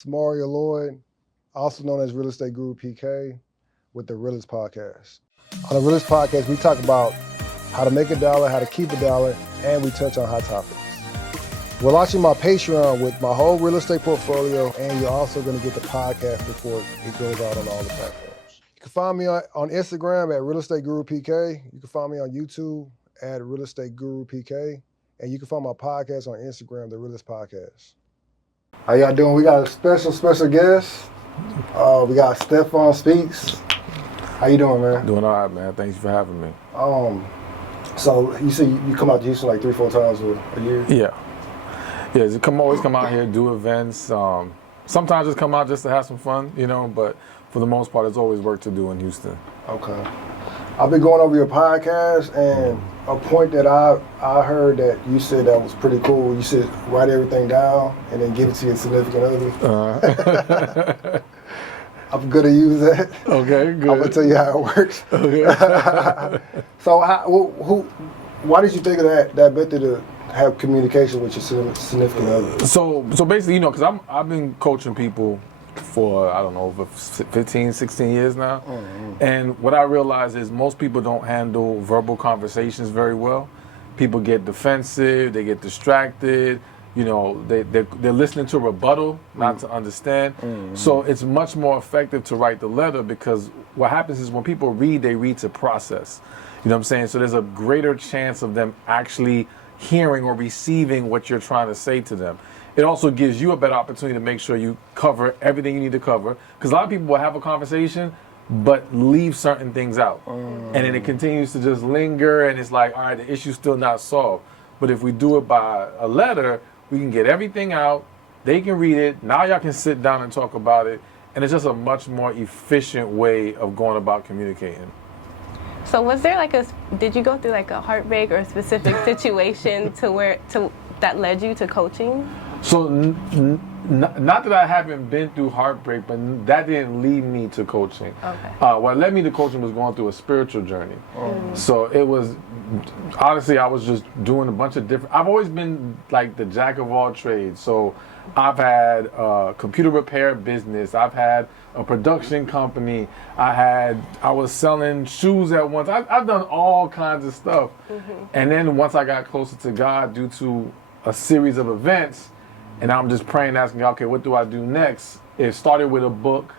It's Mario Lloyd, also known as Real Estate Guru PK, with the Realist Podcast. On the Realist Podcast, we talk about how to make a dollar, how to keep a dollar, and we touch on hot topics. We're launching my Patreon with my whole real estate portfolio, and you're also going to get the podcast before it goes out on all the platforms. You can find me on Instagram at Real Estate Guru PK. You can find me on YouTube at Real Estate Guru PK. And you can find my podcast on Instagram, The Realist Podcast. How y'all doing? We got a special guest. We got Stephan Speaks. How you doing, man? Doing all right, man. Thanks for having me. So you said you come out to Houston like 3-4 times a year? Yeah. Always come out here, do events. Sometimes just come out just to have some fun, but for the most part, there's always work to do in Houston. Okay. I've been going over your podcast, and a point that I heard that you said that was pretty cool. You said write everything down and then give it to your significant other. I'm gonna use that. Okay, good. I'm gonna tell you how it works. Okay. So, why did you think of that method to have communication with your significant other? So basically, because I've been coaching people for, I don't know, over 15, 16 years now. Mm-hmm. And what I realize is most people don't handle verbal conversations very well. People get defensive, they get distracted, they're listening to rebuttal, not to understand. Mm-hmm. So it's much more effective to write the letter, because what happens is when people read, they read to process. You know what I'm saying? So there's a greater chance of them actually hearing or receiving what you're trying to say to them. It also gives you a better opportunity to make sure you cover everything you need to cover. Because a lot of people will have a conversation, but leave certain things out. And then it continues to just linger, and it's like, all right, the issue's still not solved. But if we do it by a letter, we can get everything out. They can read it. Now y'all can sit down and talk about it. And it's just a much more efficient way of going about communicating. So was there did you go through like a heartbreak or a specific situation that led you to coaching? So, not that I haven't been through heartbreak, but that didn't lead me to coaching. Okay. What led me to coaching was going through a spiritual journey. So it was, honestly, I was just doing a bunch of different, I've always been like the jack of all trades. So I've had a computer repair business. I've had a production company. I was selling shoes at once. I've done all kinds of stuff. Mm-hmm. And then once I got closer to God due to a series of events, and I'm just praying, asking God, okay, what do I do next? It started with a book,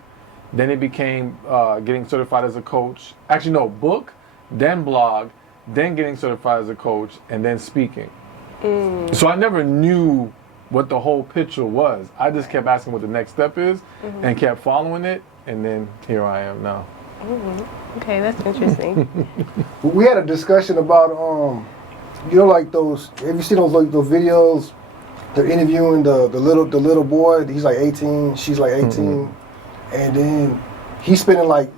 then it became getting certified as a coach. Actually, no, book, then blog, then getting certified as a coach, and then speaking. So I never knew what the whole picture was. I just kept asking what the next step is, and kept following it, and then here I am now. Okay, that's interesting. We had a discussion about, like those, have you seen those videos? They're interviewing the little boy. He's like 18. She's like 18, and then he's spending like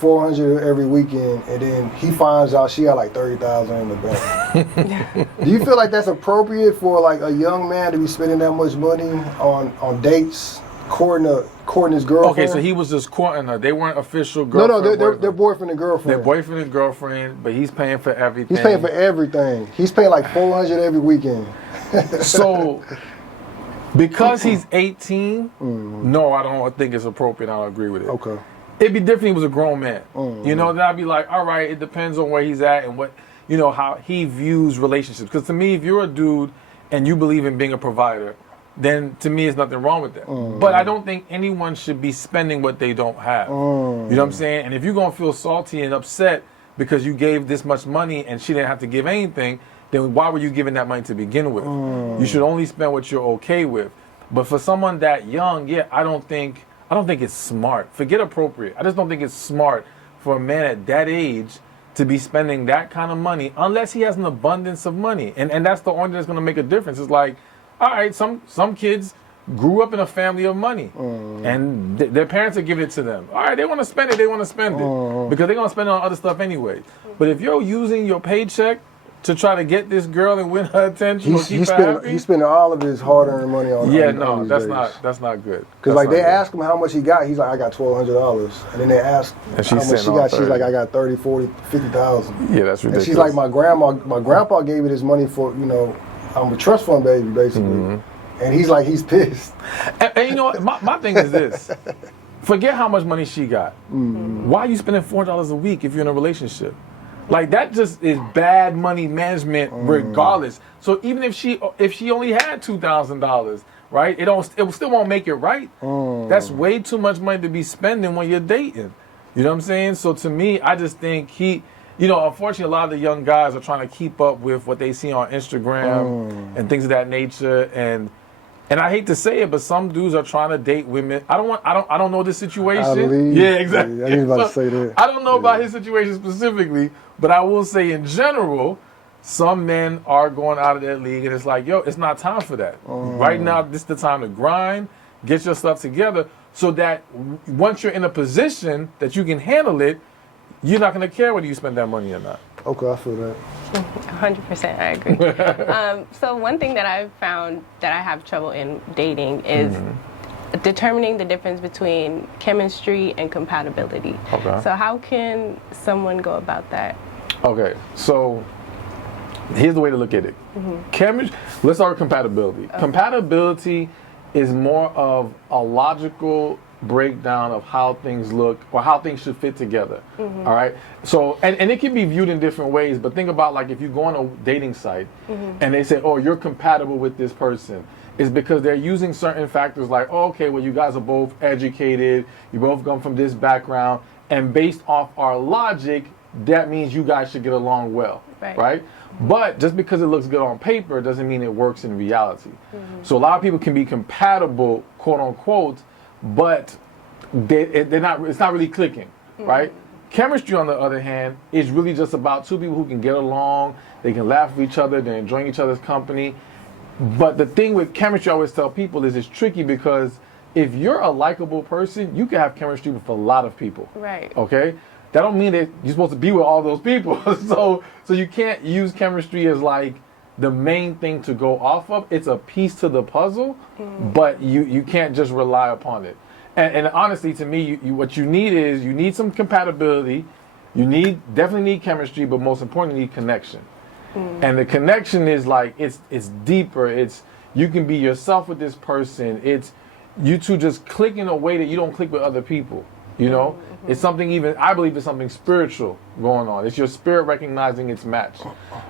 $400 every weekend, and then he finds out she got like $30,000 in the bank. Do you feel like that's appropriate for like a young man to be spending that much money on dates, courting his girlfriend? Okay, so he was just courting her. They weren't official girlfriend. No, they're boyfriend and girlfriend. They're boyfriend and girlfriend, but he's paying for everything. He's paying for everything. He's paying like $400 every weekend. So, because he's 18, no, I don't think it's appropriate. I don't agree with it. Okay. It'd be different if he was a grown man. Then I'd be like, all right, it depends on where he's at and what, how he views relationships. Because to me, if you're a dude and you believe in being a provider, then to me, there's nothing wrong with that. But I don't think anyone should be spending what they don't have. You know what I'm saying? And if you're going to feel salty and upset because you gave this much money and she didn't have to give anything, then why were you giving that money to begin with? You should only spend what you're okay with. But for someone that young, I don't think it's smart. Forget appropriate. I just don't think it's smart for a man at that age to be spending that kind of money unless he has an abundance of money. And that's the only thing that's going to make a difference. It's like, all right, some kids grew up in a family of money, and their parents are giving it to them. All right, they want to spend it, because they're going to spend it on other stuff anyway. But if you're using your paycheck to try to get this girl and win her attention, he's spending all of his hard-earned money on. That's not good. Because like they ask him how much he got, he's like, I got $1,200, and then they ask how much she got. She's like, I got 30, 40, 50,000. Yeah, that's ridiculous. And she's like, my grandpa gave me this money for, I'm a trust fund baby, basically. And he's pissed. And you know what? My thing is this. Forget how much money she got. Why are you spending $400 a week if you're in a relationship? Like, that just is bad money management regardless. So even if she only had $2,000, right? It still won't make it right. That's way too much money to be spending when you're dating. You know what I'm saying? So to me, I just think unfortunately, a lot of the young guys are trying to keep up with what they see on Instagram and things of that nature. And I hate to say it, but some dudes are trying to date women. I don't know this situation. Yeah, exactly. Yeah, I was about to say that. I don't know about his situation specifically, but I will say in general, some men are going out of their league, and it's like, yo, it's not time for that. Right now, this is the time to grind, get your stuff together, so that once you're in a position that you can handle it, you're not going to care whether you spend that money or not. Okay, I feel that. 100%, I agree. So one thing that I've found that I have trouble in dating is determining the difference between chemistry and compatibility. Okay. So how can someone go about that? Okay, so here's the way to look at it. Let's start with compatibility. Okay. Compatibility is more of a logical breakdown of how things look or how things should fit together. All right. So, and it can be viewed in different ways, but think about, like, if you go on a dating site and they say, oh, you're compatible with this person, it's because they're using certain factors like, oh, okay, well, you guys are both educated, you both come from this background, and based off our logic, that means you guys should get along well. Right? But just because it looks good on paper doesn't mean it works in reality. So a lot of people can be compatible, quote unquote, but they're not. It's not really clicking, right? Chemistry, on the other hand, is really just about two people who can get along. They can laugh with each other. They're enjoying each other's company. But the thing with chemistry, I always tell people, is it's tricky because if you're a likable person, you can have chemistry with a lot of people. Right. Okay. That don't mean that you're supposed to be with all those people. So you can't use chemistry as like the main thing to go off of. It's a piece to the puzzle, but you can't just rely upon it. And honestly, to me, what you need some compatibility. You definitely need chemistry, but most importantly, you need connection. And the connection is like it's deeper. It's you can be yourself with this person. It's you two just click in a way that you don't click with other people. You know, it's something I believe it's something spiritual going on. It's your spirit recognizing its match.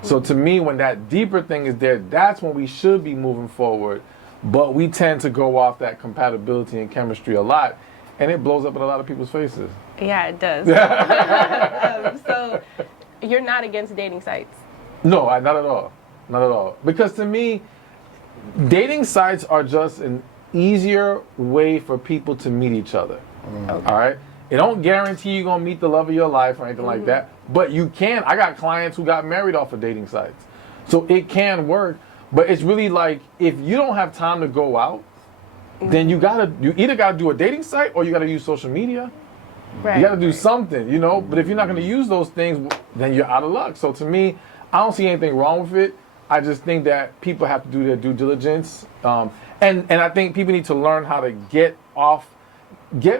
So to me, when that deeper thing is there, that's when we should be moving forward. But we tend to go off that compatibility and chemistry a lot, and it blows up in a lot of people's faces. Yeah, it does. So you're not against dating sites? No, not at all. Not at all. Because to me, dating sites are just an easier way for people to meet each other. Okay. All right? It don't guarantee you're going to meet the love of your life or anything like that. But you can. I got clients who got married off of dating sites. So it can work. But it's really like, if you don't have time to go out, then you either got to do a dating site or you got to use social media. Right. You got to do something, you know. But if you're not going to use those things, then you're out of luck. So to me, I don't see anything wrong with it. I just think that people have to do their due diligence. And I think people need to learn how to get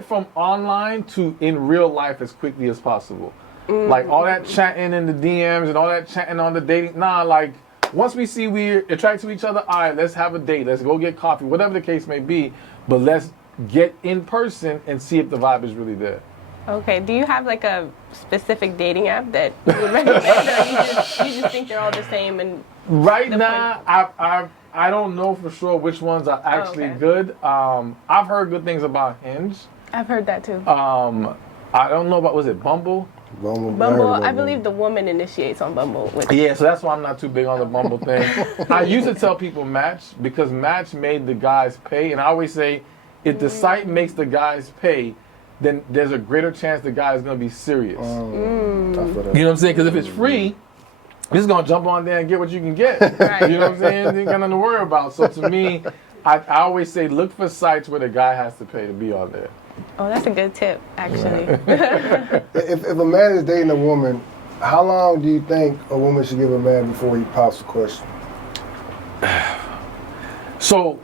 from online to in real life as quickly as possible. Like all that chatting in the DMs and all that chatting on the dating. Like once we see we're attracted to each other, all right, let's have a date. Let's go get coffee, whatever the case may be. But let's get in person and see if the vibe is really there. Okay. Do you have like a specific dating app that you would recommend, or you just think they're all the same? And right now, I don't know for sure which ones are actually good. I've heard good things about Hinge. I've heard that too. I don't know about, was it Bumble? Bumble, I believe the woman initiates on Bumble. Yeah, so that's why I'm not too big on the Bumble thing. I used to tell people Match, because Match made the guys pay, and I always say, if the site makes the guys pay, then there's a greater chance the guy is going to be serious. You know what I'm saying? Because if it's free, you're just going to jump on there and get what you can get. Right. You know what I'm saying? You ain't got nothing to worry about. So to me, I always say look for sites where the guy has to pay to be on there. Oh, that's a good tip, actually. If a man is dating a woman, how long do you think a woman should give a man before he pops the question? So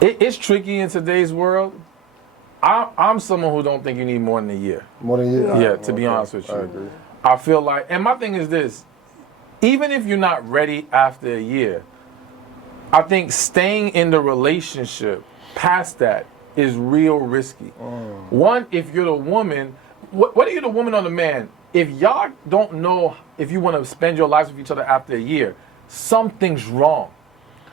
it's tricky in today's world. I'm someone who don't think you need more than a year. More than a year? Yeah, to be honest with you. I agree. I feel like, and my thing is this, even if you're not ready after a year, I think staying in the relationship past that is real risky. One, if you're the woman, whether you're the woman or the man, if y'all don't know if you want to spend your lives with each other after a year, something's wrong.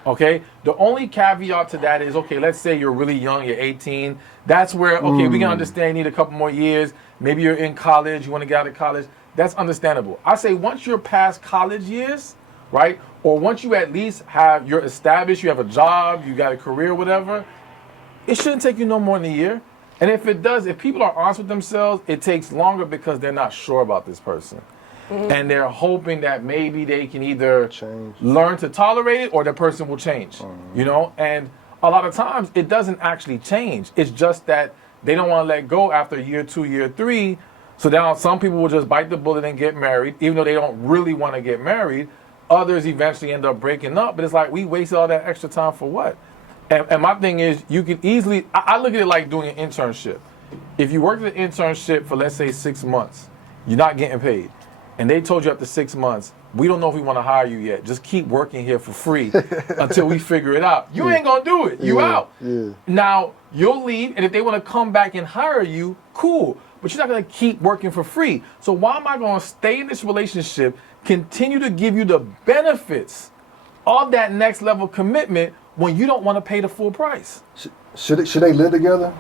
Okay? The only caveat to that is, okay, let's say you're really young, you're 18. That's where, okay, we can understand you need a couple more years. Maybe you're in college, you want to get out of college. That's understandable. I say once you're past college years, right? Or once you at least you're established, you have a job, you got a career, whatever, it shouldn't take you no more than a year. And if it does, if people are honest with themselves, it takes longer because they're not sure about this person. And they're hoping that maybe they can either learn to tolerate it or the person will change, you know? And a lot of times it doesn't actually change. It's just that they don't want to let go after year 2, year 3. So now some people will just bite the bullet and get married, even though they don't really want to get married. Others eventually end up breaking up, but it's like we wasted all that extra time for what? And my thing is, you can easily, I look at it like doing an internship. If you work at an internship for, let's say, 6 months, you're not getting paid. And they told you after 6 months, we don't know if we want to hire you yet. Just keep working here for free until we figure it out. You ain't going to do it. You out. Now, you'll leave, and if they want to come back and hire you, cool. But you're not going to keep working for free. So why am I going to stay in this relationship, continue to give you the benefits of that next level commitment when you don't want to pay the full price? Should they live together?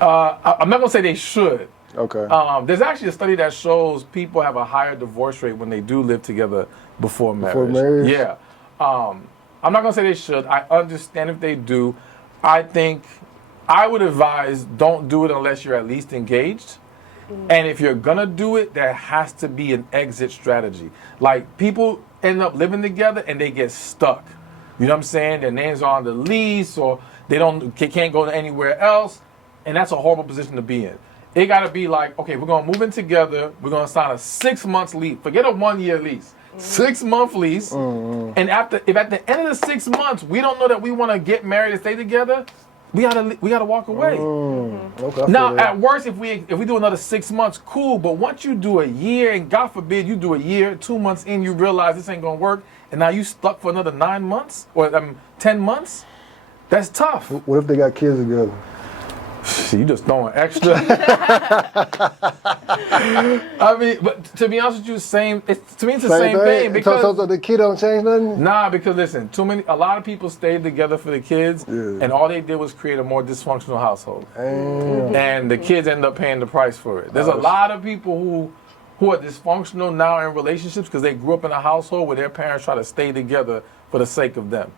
I'm not going to say they should. Okay. There's actually a study that shows people have a higher divorce rate when they do live together before marriage. Before marriage? Yeah. I'm not going to say they should. I understand if they do. I think I would advise don't do it unless you're at least engaged. And if you're going to do it, there has to be an exit strategy. Like, people end up living together and they get stuck. You know what I'm saying? Their names are on the lease, or they can't go anywhere else. And that's a horrible position to be in. It got to be like, okay, we're going to move in together. We're going to sign a 6 months lease. Forget a 1 year lease. 6 month lease. And if at the end of the 6 months, we don't know that we want to get married and stay together, we gotta walk away. Okay, now, at worst, if we do another 6 months, cool. But once you do a year, and God forbid you do a year, 2 months in, you realize this ain't gonna work, and now you stuck for another 9 months or 10 months, that's tough. What if they got kids together? You just throwing extra. I mean, but to be honest with you, to me it's the same thing. Because so the kid don't change nothing? Nah, because listen, a lot of people stayed together for the kids, and all they did was create a more dysfunctional household. And the kids end up paying the price for it. There's a lot of people who are dysfunctional now in relationships because they grew up in a household where their parents try to stay together for the sake of them.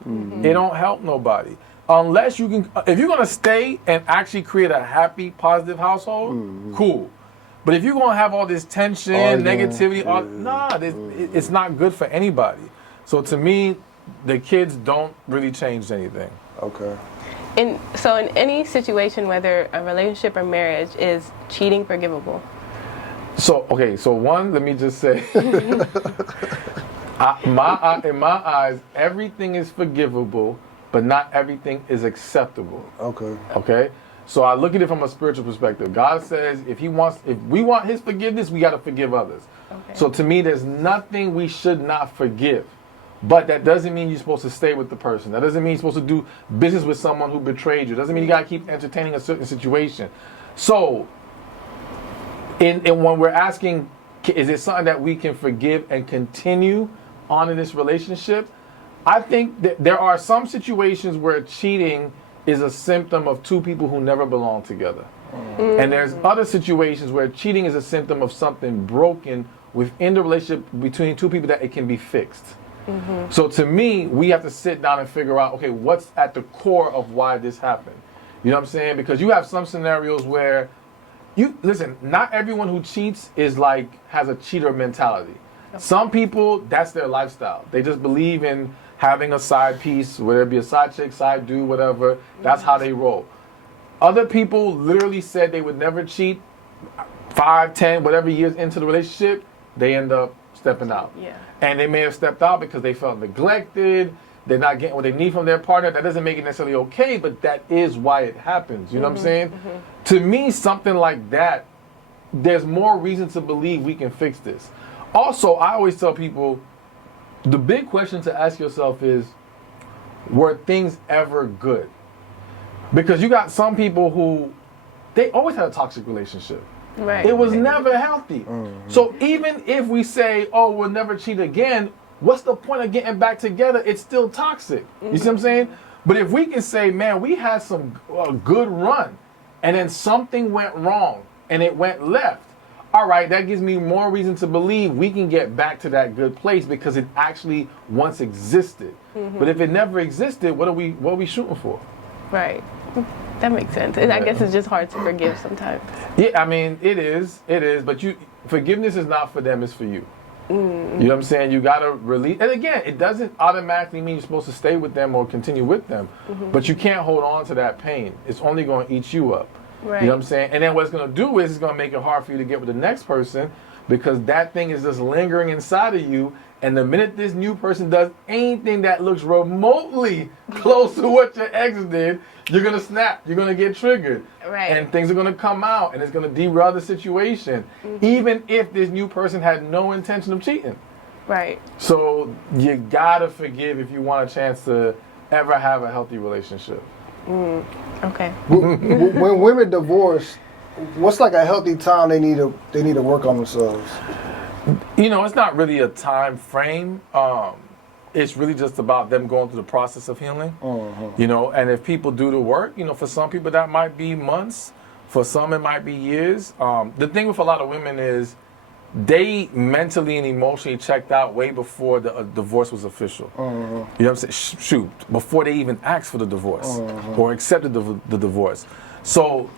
It don't help nobody. Unless you can, if you're gonna stay and actually create a happy, positive household, cool. But if you're gonna have all this tension, negativity, it's not good for anybody. So to me, the kids don't really change anything. Okay. So in any situation, whether a relationship or marriage, is cheating forgivable? So one, let me just say, in my eyes, everything is forgivable, but not everything is acceptable. Okay. So I look at it from a spiritual perspective. God says if we want His forgiveness, we got to forgive others. So to me, there's nothing we should not forgive. But that doesn't mean you're supposed to stay with the person. That doesn't mean you're supposed to do business with someone who betrayed you. Doesn't mean you got to keep entertaining a certain situation. So, when we're asking, is it something that we can forgive and continue on in this relationship? I think that there are some situations where cheating is a symptom of two people who never belonged together. And there's other situations where cheating is a symptom of something broken within the relationship between two people that it can be fixed. So to me, we have to sit down and figure out, okay, what's at the core of why this happened? You know what I'm saying? Because you have some scenarios where listen, not everyone who cheats has a cheater mentality. Some people, that's their lifestyle. They just believe in having a side piece, whether it be a side chick, side dude, whatever. That's how they roll. Other people literally said they would never cheat. 5, 10, whatever years into the relationship, they end up stepping out. And they may have stepped out because they felt neglected. They're not getting what they need from their partner. That doesn't make it necessarily okay, but that is why it happens. You know what I'm saying? To me, something like that, there's more reason to believe we can fix this. Also, I always tell people, The big question to ask yourself is, were things ever good? Because you got some people who, they always had a toxic relationship. Right. It was never healthy. So even if we say, oh, we'll never cheat again, what's the point of getting back together? It's still toxic. You see what I'm saying? But if we can say, man, we had some good run, and then something went wrong, and it went left, all right, that gives me more reason to believe we can get back to that good place because it actually once existed. But if it never existed, what are we shooting for? Right. That makes sense. I guess it's just hard to forgive sometimes. Yeah, I mean, it is. But forgiveness is not for them, it's for you. You know what I'm saying? You got to release. And again, it doesn't automatically mean you're supposed to stay with them or continue with them. But you can't hold on to that pain. It's only going to eat you up. Right. You know what I'm saying? And then what it's going to do is it's going to make it hard for you to get with the next person because that thing is just lingering inside of you. And the minute this new person does anything that looks remotely close to what your ex did, you're going to snap. You're going to get triggered. Right. And things are going to come out and it's going to derail the situation, even if this new person had no intention of cheating. Right. So you got to forgive if you want a chance to ever have a healthy relationship. Okay. When women divorce, what's like a healthy time they need to work on themselves? You know, it's not really a time frame. It's really just about them going through the process of healing. You know, and if people do the work, you know, for some people that might be months, for some it might be years. The thing with a lot of women is they mentally and emotionally checked out way before the divorce was official. You know what I'm saying? Shoot, before they even asked for the divorce or accepted the divorce. So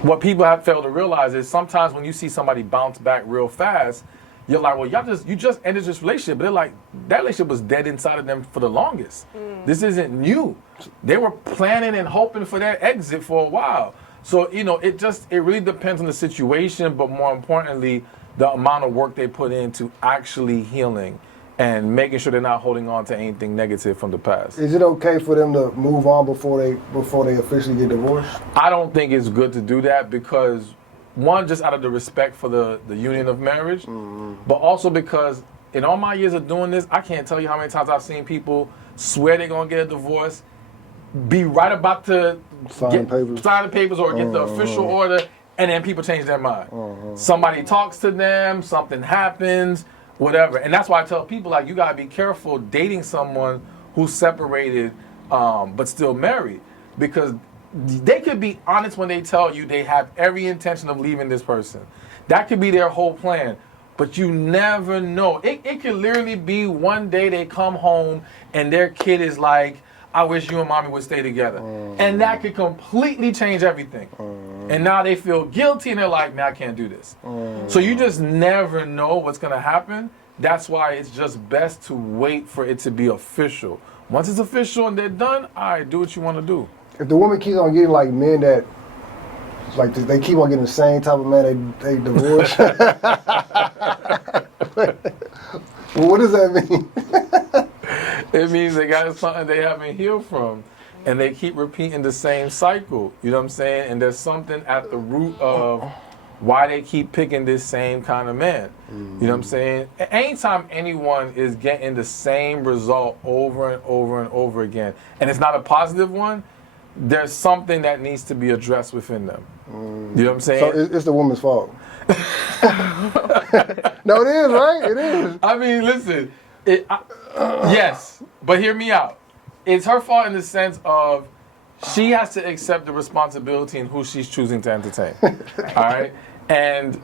what people have failed to realize is sometimes when you see somebody bounce back real fast, you're like, well, you just ended this relationship. But they're like, that relationship was dead inside of them for the longest. This isn't new. They were planning and hoping for their exit for a while. So, you know, it really depends on the situation, but more importantly, the amount of work they put into actually healing and making sure they're not holding on to anything negative from the past. Is it okay for them to move on before they officially get divorced? I don't think it's good to do that because, one, just out of the respect for the union of marriage, but also because in all my years of doing this, I can't tell you how many times I've seen people swear they're going to get a divorce, be right about to sign the papers or get the official order, and then people change their mind. Somebody talks to them, something happens, whatever. And that's why I tell people, like, you got to be careful dating someone who's separated but still married. Because they could be honest when they tell you they have every intention of leaving this person. That could be their whole plan. But you never know. It could literally be one day they come home and their kid is like, I wish you and mommy would stay together. And that could completely change everything. And now they feel guilty and they're like, man, I can't do this. So you just never know what's going to happen. That's why it's just best to wait for it to be official. Once it's official and they're done, all right, do what you want to do. If the woman keeps on getting like men that, like they keep on getting the same type of man they divorce, well, what does that mean? It means they got something they haven't healed from, and they keep repeating the same cycle. You know what I'm saying? And there's something at the root of why they keep picking this same kind of man. You know what I'm saying? Anytime anyone is getting the same result over and over and over again, and it's not a positive one, there's something that needs to be addressed within them. You know what I'm saying? So it's the woman's fault. No, it is, right? It is. I mean, listen. Yes, but hear me out. It's her fault in the sense of she has to accept the responsibility in who she's choosing to entertain. All right? And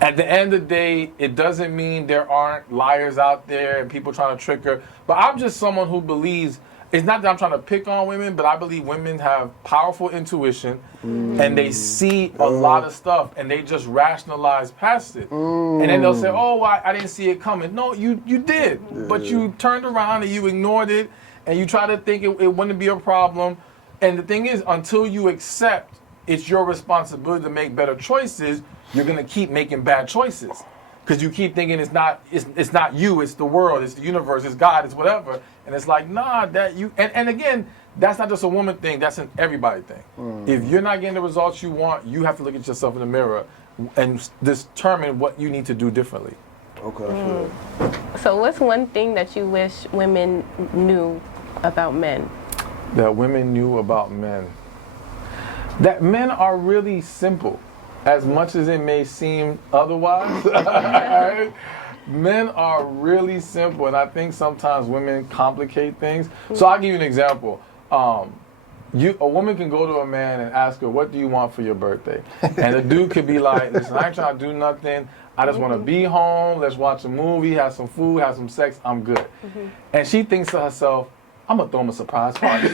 at the end of the day, it doesn't mean there aren't liars out there and people trying to trick her. But I'm just someone who believes, it's not that I'm trying to pick on women, but I believe women have powerful intuition and they see a lot of stuff and they just rationalize past it. And then they'll say, oh, I didn't see it coming. No, you did. Yeah. But you turned around and you ignored it and you tried to think it wouldn't be a problem. And the thing is, until you accept it's your responsibility to make better choices, you're going to keep making bad choices. Because you keep thinking it's not you, it's the world, it's the universe, it's God, it's whatever. And it's like, nah, that you... And again, that's not just a woman thing, that's an everybody thing. If you're not getting the results you want, you have to look at yourself in the mirror and determine what you need to do differently. Okay, I feel it. So what's one thing that you wish women knew about men? That women knew about men. That men are really simple, as much as it may seem otherwise. Right? Men are really simple, and I think sometimes women complicate things. So I'll give you an example. A woman can go to a man and ask her, "What do you want for your birthday?" And the dude could be like, "Listen, I ain't trying to do nothing. I just want to be home. Let's watch a movie, have some food, have some sex. I'm good." And she thinks to herself, "I'm gonna throw him a surprise party."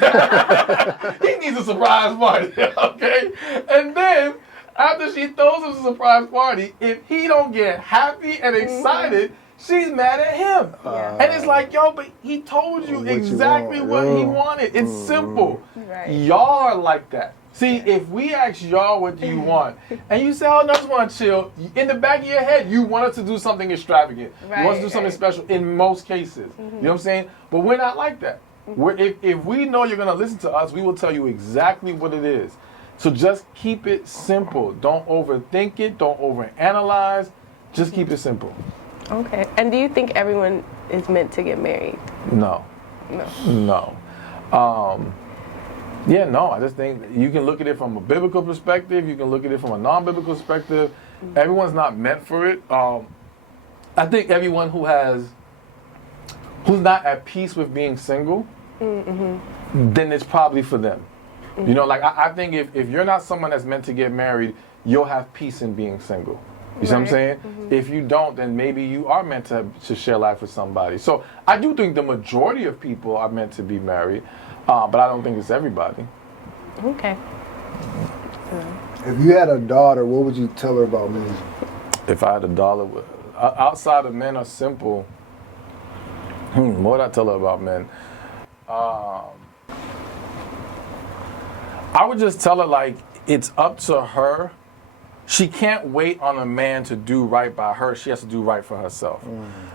He needs a surprise party, okay? And then after she throws him a surprise party, if he don't get happy and excited, she's mad at him. And it's like, yo, but he told you exactly what he wanted. It's simple. Right. Y'all are like that. See, if we ask y'all what do you want, and you say, "Oh, no, I just want to chill," in the back of your head, you want us to do something extravagant. You want us to do something special in most cases. You know what I'm saying? But we're not like that. If we know you're going to listen to us, we will tell you exactly what it is. So just keep it simple. Don't overthink it. Don't overanalyze. Just keep it simple. Okay. And do you think everyone is meant to get married? No. No. No. I just think you can look at it from a biblical perspective. You can look at it from a non-biblical perspective. Everyone's not meant for it. I think everyone who's not at peace with being single, then it's probably for them. You know, like I think if you're not someone that's meant to get married, you'll have peace in being single. You see what I'm saying? If you don't, then maybe you are meant to share life with somebody. So I do think the majority of people are meant to be married, but I don't think it's everybody. Okay. If you had a daughter, what would you tell her about men? If I had a daughter, outside of men are simple. What would I tell her about men? I would just tell her, like, it's up to her. She can't wait on a man to do right by her. She has to do right for herself.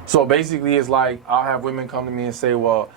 So basically, it's like I'll have women come to me and say, well,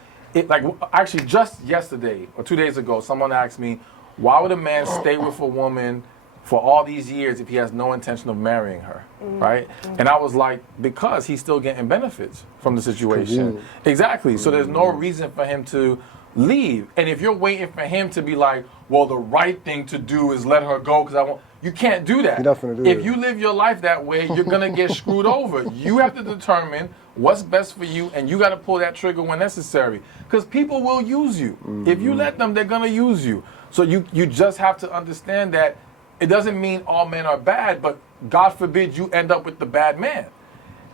actually just yesterday or 2 days ago, someone asked me, why would a man stay with a woman for all these years if he has no intention of marrying her, right? And I was like, because he's still getting benefits from the situation. Exactly. So there's no reason for him to leave. And if you're waiting for him to be like, well, the right thing to do is let her go because you can't do that. If you live your life that way, you're going to get screwed over. You have to determine what's best for you, and you got to pull that trigger when necessary. Because people will use you. If you let them, they're going to use you. So you just have to understand that it doesn't mean all men are bad, but God forbid you end up with the bad man.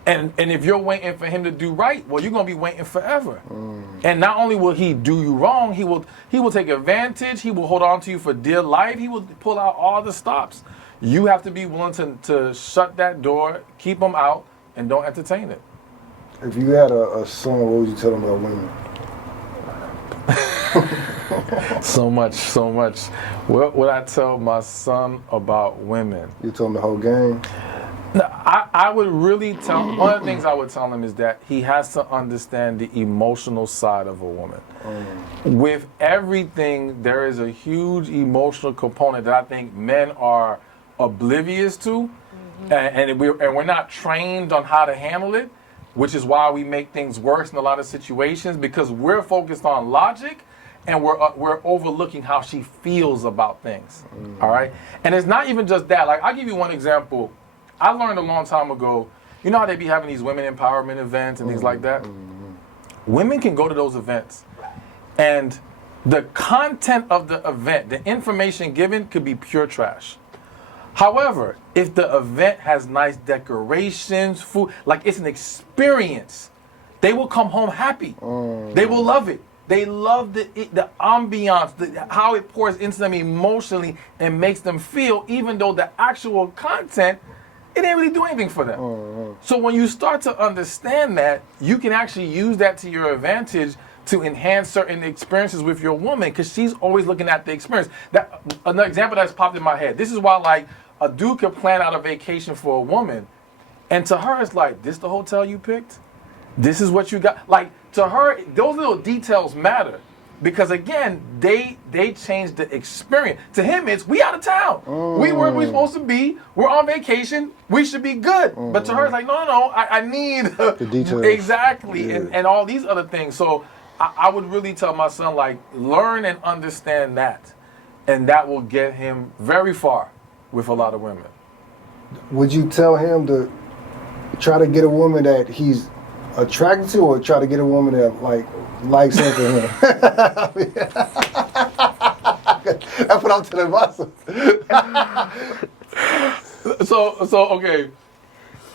And if you're waiting for him to do right, well, you're going to be waiting forever. And not only will he do you wrong, he will take advantage. He will hold on to you for dear life. He will pull out all the stops. You have to be willing to shut that door, keep him out, and don't entertain it. If you had a son, what would you tell him about women? So much. What would I tell my son about women? You tell him the whole game? No, I would really tell, one of the things I would tell him is that he has to understand the emotional side of a woman. With everything, there is a huge emotional component that I think men are oblivious to, and we're not trained on how to handle it, which is why we make things worse in a lot of situations, because we're focused on logic and we're overlooking how she feels about things. All right? And it's not even just that. Like, I'll give you one example. I learned a long time ago, you know how they be having these women empowerment events and things like that? Women can go to those events, and the content of the event, the information given, could be pure trash. However, if the event has nice decorations, food, like it's an experience, they will come home happy. They will love it. They love the ambiance, how it pours into them emotionally and makes them feel, even though the actual content, it didn't really do anything for them. So when you start to understand that, you can actually use that to your advantage to enhance certain experiences with your woman, because she's always looking at the experience. That another example that's popped in my head. This is why, like, a dude could plan out a vacation for a woman, and to her it's like, this the hotel you picked? This is what you got? Like, to her, those little details matter. because again, they changed the experience. To him, it's we out of town. We where we supposed to be. We're on vacation. We should be good. But to her, it's like, no, I need the details. Exactly, Yeah. and all these other things. So I would really tell my son, like, learn and understand that, and that will get him very far with a lot of women. Would you tell him to try to get a woman that he's attracted to, or try to get a woman that likes him for him? That's what I'm telling myself. So okay,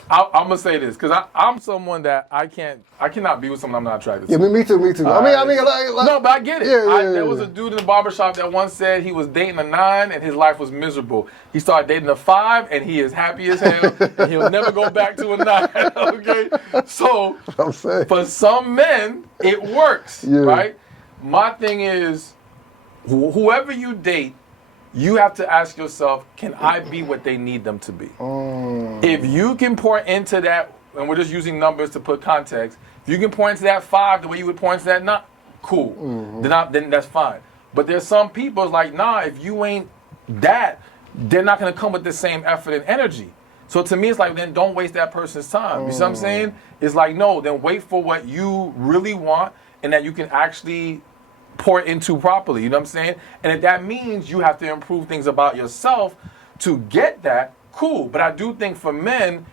I'm gonna say this because I'm someone that I cannot be with someone I'm not attracted to. Yeah, me too. I mean, like, no, but I get it. Yeah, There was a dude in the barbershop that once said he was dating a 9 and his life was miserable. He started dating a 5 and he is happy as hell and he'll never go back to a 9. Okay, so I'm saying. For some men it works, Yeah. right? My thing is, whoever you date, you have to ask yourself, can I be what they need them to be? If you can pour into that, and we're just using numbers to put context, if you can pour into that 5 the way you would pour into that 9, cool. Then that's fine. But there's some people, it's like, nah, if you ain't that, they're not going to come with the same effort and energy. So to me, it's like, then don't waste that person's time. You see what I'm saying? It's like, no, then wait for what you really want and that you can actually pour into properly, you know what I'm saying? And if that means you have to improve things about yourself to get that, cool. But I do think for men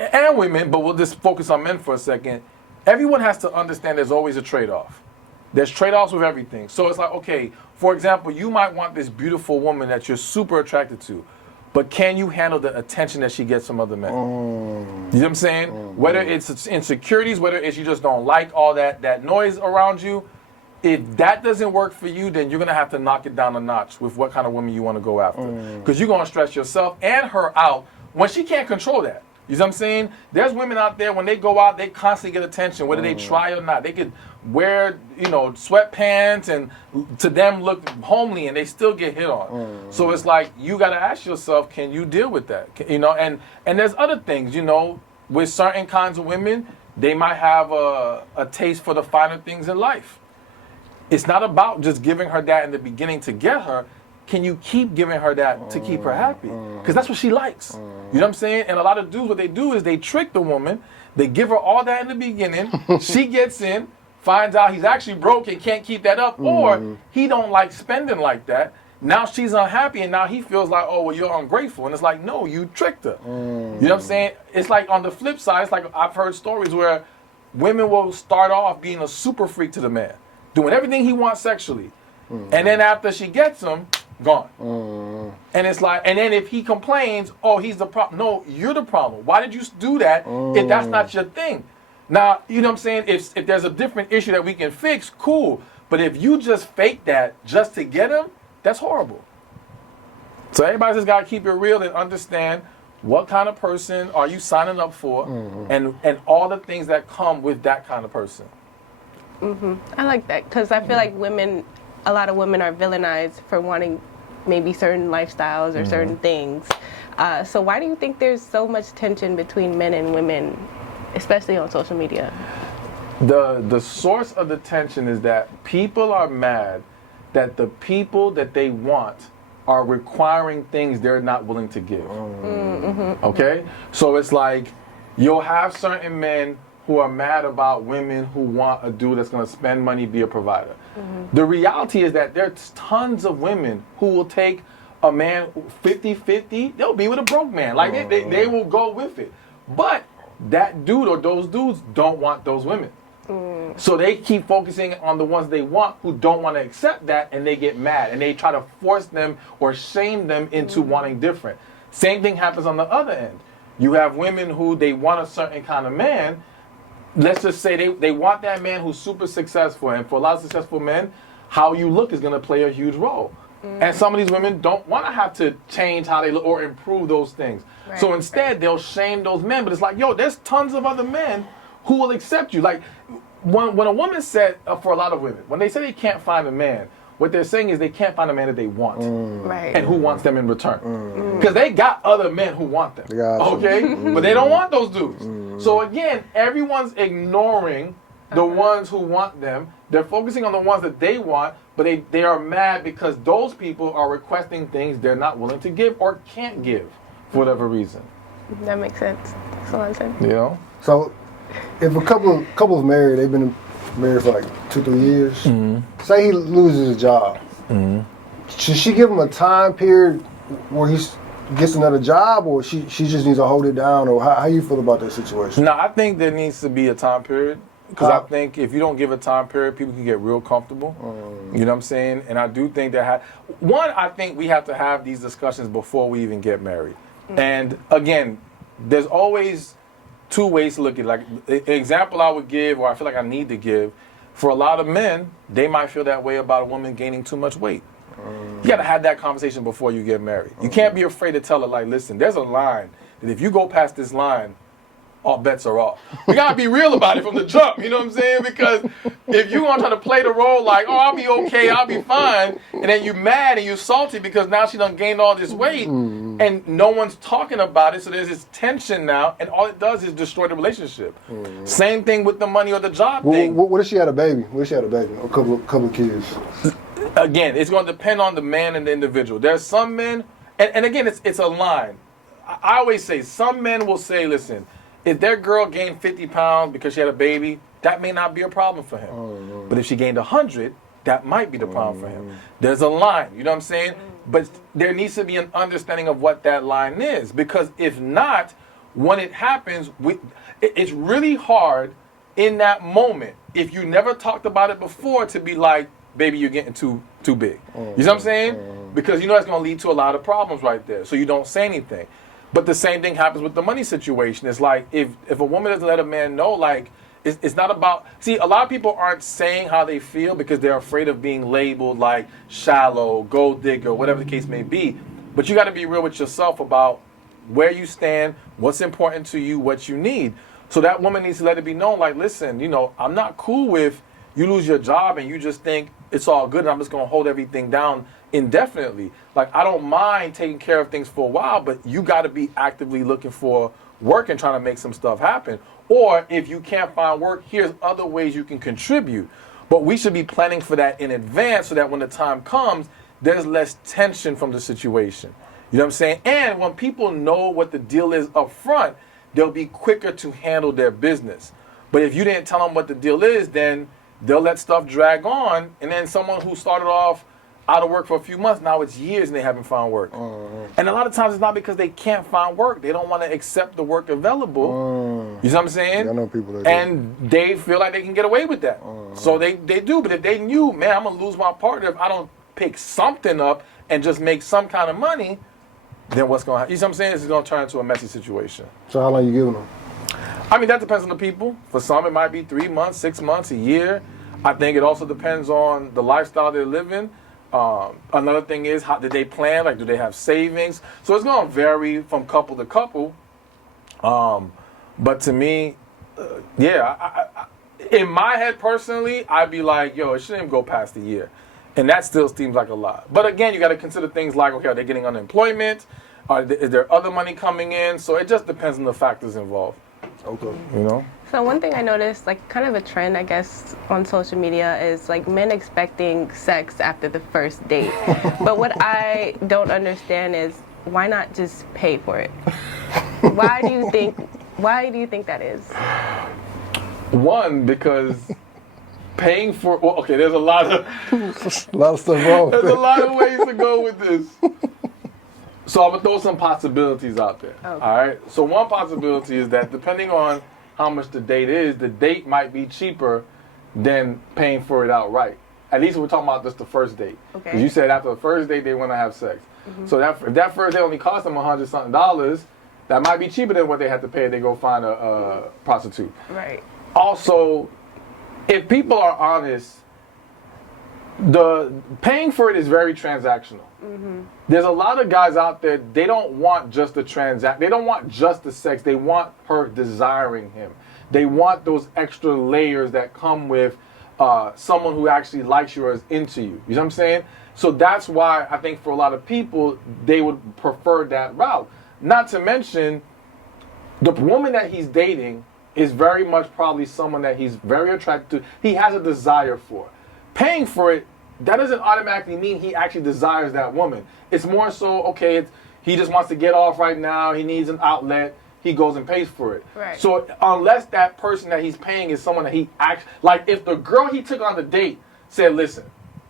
and women, but we'll just focus on men for a second, everyone has to understand there's always a trade-off. There's trade-offs with everything. So it's like, okay, for example, you might want this beautiful woman that you're super attracted to, but can you handle the attention that she gets from other men? You know what I'm saying? Whether it's insecurities, whether it's you just don't like all that noise around you, if that doesn't work for you, then you're going to have to knock it down a notch with what kind of woman you want to go after. Because you're going to stress yourself and her out when she can't control that. You know what I'm saying? There's women out there, when they go out, they constantly get attention, whether they try or not. They could wear, sweatpants and to them look homely and they still get hit on. So it's like, you got to ask yourself, can you deal with that? And there's other things, with certain kinds of women, they might have a taste for the finer things in life. It's not about just giving her that in the beginning to get her. Can you keep giving her that to keep her happy? Because that's what she likes. You know what I'm saying? And a lot of dudes, what they do is they trick the woman. They give her all that in the beginning. She gets in, finds out he's actually broke and can't keep that up. Or he don't like spending like that. Now she's unhappy and now he feels like, oh, well, you're ungrateful. And it's like, no, you tricked her. You know what I'm saying? It's like on the flip side, it's like I've heard stories where women will start off being a super freak to the man, doing everything he wants sexually. And then after she gets him, gone. And it's like, and then if he complains, oh, he's the problem. No, you're the problem. Why did you do that if that's not your thing? Now, you know what I'm saying? If there's a different issue that we can fix, cool. But if you just fake that just to get him, that's horrible. So everybody just got to keep it real and understand what kind of person are you signing up for and all the things that come with that kind of person. I like that because I feel like a lot of women are villainized for wanting maybe certain lifestyles or certain things. So why do you think there's so much tension between men and women, especially on social media? The source of the tension is that people are mad that the people that they want are requiring things they're not willing to give. Okay? So it's like you'll have certain men who are mad about women who want a dude that's going to spend money, be a provider. The reality is that there's tons of women who will take a man 50-50, they'll be with a broke man. Like they will go with it. But that dude or those dudes don't want those women. So they keep focusing on the ones they want who don't want to accept that, and they get mad and they try to force them or shame them into wanting different. Same thing happens on the other end. You have women who they want a certain kind of man. Let's just say they want that man who's super successful, and for a lot of successful men, how you look is going to play a huge role. And some of these women don't want to have to change how they look or improve those things. Right. So instead, they'll shame those men. But it's like, yo, there's tons of other men who will accept you. Like, when a woman said, for a lot of women, when they say they can't find a man, what they're saying is they can't find a man that they want. Right. And who wants them in return. Because they got other men who want them. Okay? But they don't want those dudes. So again, everyone's ignoring the ones who want them They're focusing on the ones that they want, but they are mad because those people are requesting things they're not willing to give or can't give for whatever reason. That makes sense. Makes a lot of sense. You know? So, if a couple's married, they've been married for like 2-3 years. Mm-hmm. Say he loses his job. Mm-hmm. Should she give him a time period where he gets another job, or she just needs to hold it down, or how you feel about that situation? No, I think there needs to be a time period. Because I think if you don't give a time period, people can get real comfortable. You know what I'm saying? And I do think that, I think we have to have these discussions before we even get married. Mm-hmm. And again, there's always two ways to look at it. Like, an example I would give, or I feel like I need to give, for a lot of men, they might feel that way about a woman gaining too much weight. You got to have that conversation before you get married. You can't be afraid to tell her, like, listen, there's a line that if you go past this line, all bets are off. We gotta be real about it from the jump, you know what I'm saying? Because if you want to try to play the role like, oh, I'll be okay, I'll be fine, and then you mad and you salty because now she done gained all this weight, and no one's talking about it, so there's this tension now, and all it does is destroy the relationship. Same thing with the money or the job thing. What if she had a baby? What if she had a baby? A couple of kids? Again, it's going to depend on the man and the individual. There's some men, and again, it's a line. I always say, some men will say, listen, if their girl gained 50 pounds because she had a baby, that may not be a problem for him. But if she gained 100, that might be the problem for him. There's a line, you know what I'm saying? But there needs to be an understanding of what that line is. Because if not, when it happens, it's really hard in that moment, if you never talked about it before, to be like, baby, you're getting too big. You know what I'm saying? Because you know that's going to lead to a lot of problems right there. So you don't say anything. But the same thing happens with the money situation. It's like if a woman doesn't let a man know, like, it's not about... See, a lot of people aren't saying how they feel because they're afraid of being labeled like shallow, gold digger, whatever the case may be. But you got to be real with yourself about where you stand, what's important to you, what you need. So that woman needs to let it be known, like, listen, you know, I'm not cool with you lose your job and you just think it's all good and I'm just going to hold everything down indefinitely. Like, I don't mind taking care of things for a while, but you got to be actively looking for work and trying to make some stuff happen. Or if you can't find work, here's other ways you can contribute. But we should be planning for that in advance so that when the time comes, there's less tension from the situation. You know what I'm saying? And when people know what the deal is up front, they'll be quicker to handle their business. But if you didn't tell them what the deal is, then they'll let stuff drag on. And then someone who started off out of work for a few months, now it's years and they haven't found work. And a lot of times it's not because they can't find work. They don't want to accept the work available. You know what I'm saying? Yeah, I know people that and they feel like they can get away with that. So they do. But if they knew, man, I'm going to lose my partner if I don't pick something up and just make some kind of money, then what's going to happen? You know what I'm saying? This is going to turn into a messy situation. So how long you giving them? I mean, that depends on the people. For some, it might be 3 months, 6 months, a year. I think it also depends on the lifestyle they're living. Another thing is, how did they plan? Like, do they have savings? So it's going to vary from couple to couple. But to me, in my head personally, I'd be like, yo, it shouldn't even go past a year. And that still seems like a lot. But again, you got to consider things like, okay, are they getting unemployment? Is there other money coming in? So it just depends on the factors involved. Okay. You know? So one thing I noticed, like kind of a trend, I guess, on social media is like men expecting sex after the first date. But what I don't understand is, why not just pay for it? Why do you think that is? One, because paying for, well, okay, there's a lot of stuff wrong. There's a lot of ways to go with this. So I'm gonna throw some possibilities out there. Okay. All right. So one possibility is that depending on how much the date is, the date might be cheaper than paying for it outright. At least we're talking about just the first date. Okay. Because you said after the first date they want to have sex. So if that first date only cost them $100-something, that might be cheaper than what they have to pay if they go find a prostitute. Right. Also, if people are honest, the paying for it is very transactional. There's a lot of guys out there, they don't want just the they don't want just the sex. They want her desiring him. They want those extra layers that come with someone who actually likes you or is into you. You know what I'm saying? So that's why I think for a lot of people, they would prefer that route. Not to mention, the woman that he's dating is very much probably someone that he's very attracted to. He has a desire for. Paying for it, that doesn't automatically mean he actually desires that woman. It's more so, okay, he just wants to get off right now. He needs an outlet. He goes and pays for it. Right. So unless that person that he's paying is someone that he actually, like if the girl he took on the date said, listen,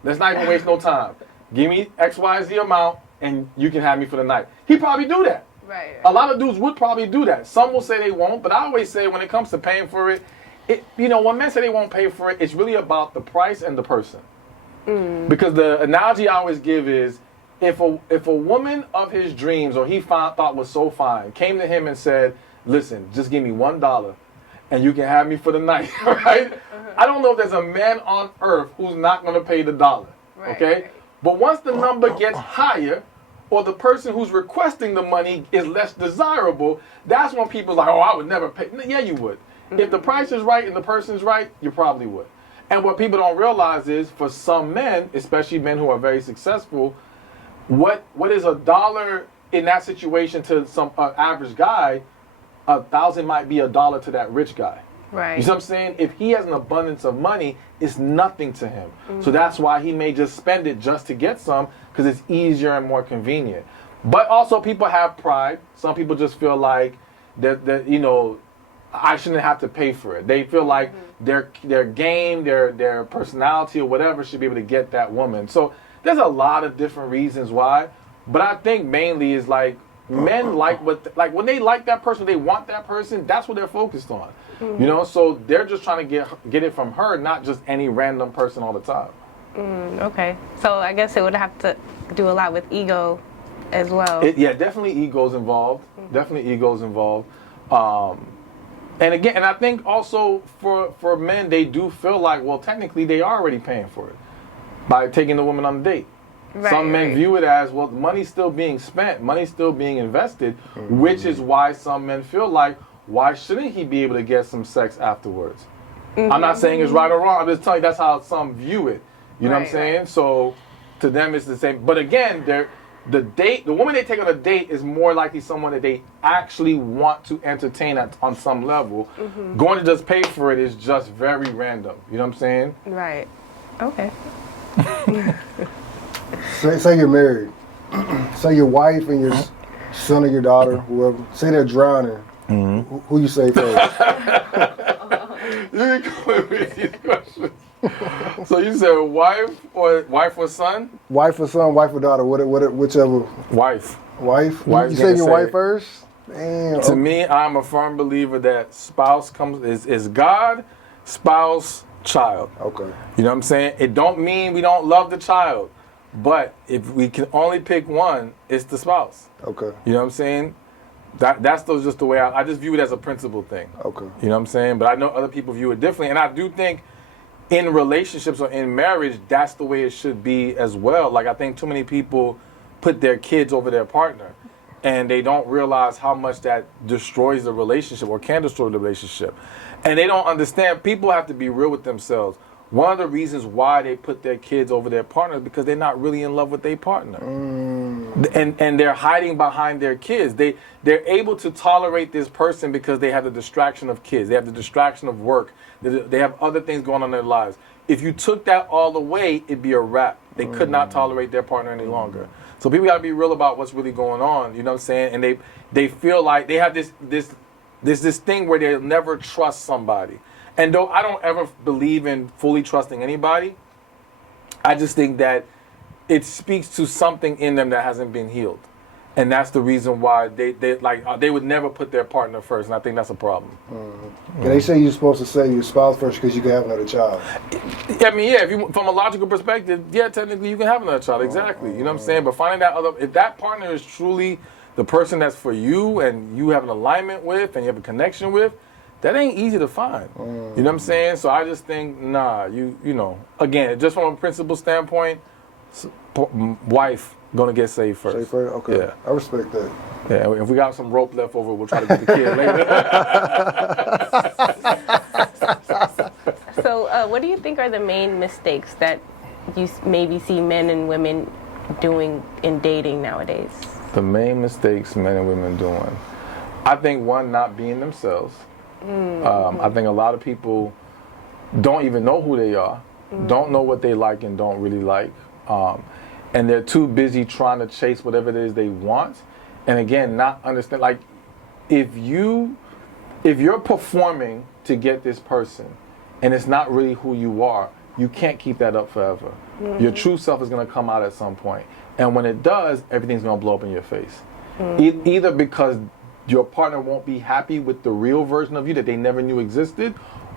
let's not even waste no time. Give me X, Y, Z amount and you can have me for the night. He'd probably do that. Right. A lot of dudes would probably do that. Some will say they won't, but I always say when it comes to paying for it, when men say they won't pay for it, it's really about the price and the person. Because the analogy I always give is, if a woman of his dreams or he thought was so fine came to him and said, listen, just give me $1 and you can have me for the night, right? I don't know if there's a man on earth who's not going to pay the dollar, okay? Right. But once the number gets higher, or the person who's requesting the money is less desirable, that's when people's like, oh, I would never pay. Yeah, you would. If the price is right and the person's right, you probably would. And what people don't realize is, for some men, especially men who are very successful, what is $1 in that situation to some average guy, 1,000 might be $1 to that rich guy. Right. You see what I'm saying? If he has an abundance of money, it's nothing to him. So that's why he may just spend it just to get some, because it's easier and more convenient. But also people have pride. Some people just feel like that I shouldn't have to pay for it. They feel like their game, their personality or whatever should be able to get that woman. So there's a lot of different reasons why. But I think mainly is like men when they like that person, they want that person, that's what they're focused on. So they're just trying to get it from her, not just any random person all the time. Okay. So I guess it would have to do a lot with ego as well. Definitely ego's involved. Definitely ego's involved. And I think also for men, they do feel like, well, technically they are already paying for it by taking the woman on the date. Right, Some men view it as, well, money's still being spent, money's still being invested, which is why some men feel like, why shouldn't he be able to get some sex afterwards? I'm not saying it's right or wrong. I'm just telling you that's how some view it. You know what I'm saying? Right. So to them it's the same. But again, the woman they take on a date is more likely someone that they actually want to entertain on some level. Going to just pay for it is just very random. You know what I'm saying? Right. Okay. Say you're married. Say your wife and your son or your daughter, whoever. Say they're drowning. Who you say first? You come with these questions. So you said wife or son? Wife or son, wife or daughter, whichever. Wife. Wife? Wife's You say your wife it. first? Damn. To me, I'm a firm believer that spouse is God, spouse, child. Okay. You know what I'm saying? It don't mean we don't love the child, but if we can only pick one, it's the spouse. Okay. You know what I'm saying? That's just the way I just view it as a principle thing. Okay. You know what I'm saying? But I know other people view it differently, and I do think in relationships or in marriage, that's the way it should be as well. Like, I think too many people put their kids over their partner, and they don't realize how much that destroys the relationship or can destroy the relationship. And they don't understand. People have to be real with themselves. One of the reasons why they put their kids over their partner is because they're not really in love with their partner. And they're hiding behind their kids. They're able to tolerate this person because they have the distraction of kids. They have the distraction of work. They have other things going on in their lives. If you took that all away, it'd be a wrap. They could not tolerate their partner any longer. So people got to be real about what's really going on. You know what I'm saying? And they feel like they have this thing where they'll never trust somebody. And though I don't ever believe in fully trusting anybody, I just think that it speaks to something in them that hasn't been healed. And that's the reason why they would never put their partner first, and I think that's a problem. They say you're supposed to say your spouse first because you can have another child. I mean, yeah, from a logical perspective, yeah, technically you can have another child, exactly. You know what I'm saying? But finding if that partner is truly the person that's for you and you have an alignment with and you have a connection with, that ain't easy to find. You know what I'm saying? So I just think, again, just from a principle standpoint, wife gonna get saved first. Saved first? Okay. Yeah. I respect that. Yeah, if we got some rope left over, we'll try to get the kid later. So what do you think are the main mistakes that you maybe see men and women doing in dating nowadays? The main mistakes men and women doing. I think one, not being themselves. I think a lot of people don't even know who they are, don't know what they like and don't really like. And they're too busy trying to chase whatever it is they want. And again, not understand, like, if you're performing to get this person and it's not really who you are, you can't keep that up forever. Your true self is going to come out at some point. And when it does, everything's going to blow up in your face. Either because your partner won't be happy with the real version of you that they never knew existed,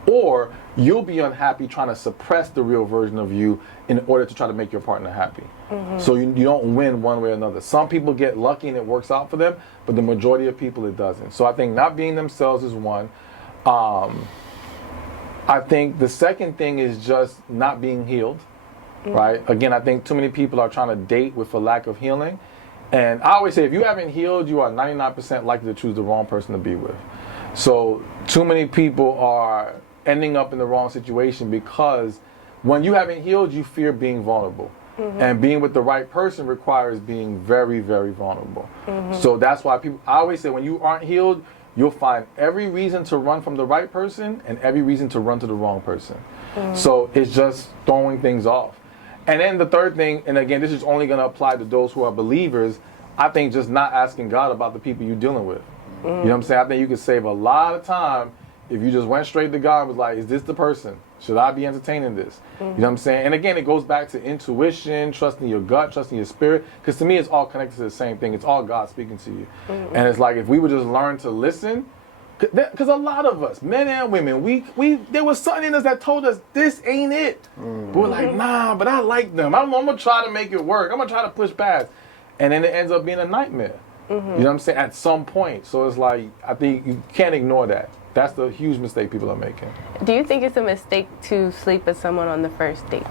or you'll be unhappy trying to suppress the real version of you in order to try to make your partner happy. So you don't win one way or another. Some people get lucky and it works out for them, but the majority of people it doesn't. So I think not being themselves is one. I think the second thing is just not being healed, right? Again, I think too many people are trying to date with a lack of healing. And I always say, if you haven't healed, you are 99% likely to choose the wrong person to be with. So too many people are ending up in the wrong situation because when you haven't healed, you fear being vulnerable. And being with the right person requires being very, very vulnerable. So that's why I always say, when you aren't healed, you'll find every reason to run from the right person and every reason to run to the wrong person. So it's just throwing things off. And then the third thing, and again, this is only going to apply to those who are believers, I think just not asking God about the people you're dealing with. You know what I'm saying? I think you could save a lot of time if you just went straight to God and was like, is this the person? Should I be entertaining this? You know what I'm saying? And again, it goes back to intuition, trusting your gut, trusting your spirit. Because to me, it's all connected to the same thing. It's all God speaking to you. And it's like, if we would just learn to listen, because a lot of us, men and women, there was something in us that told us this ain't it. But we're like, nah, but I like them. I'm going to try to make it work. I'm going to try to push past. And then it ends up being a nightmare. You know what I'm saying? At some point. So it's like, I think you can't ignore that. That's the huge mistake people are making. Do you think it's a mistake to sleep with someone on the first date?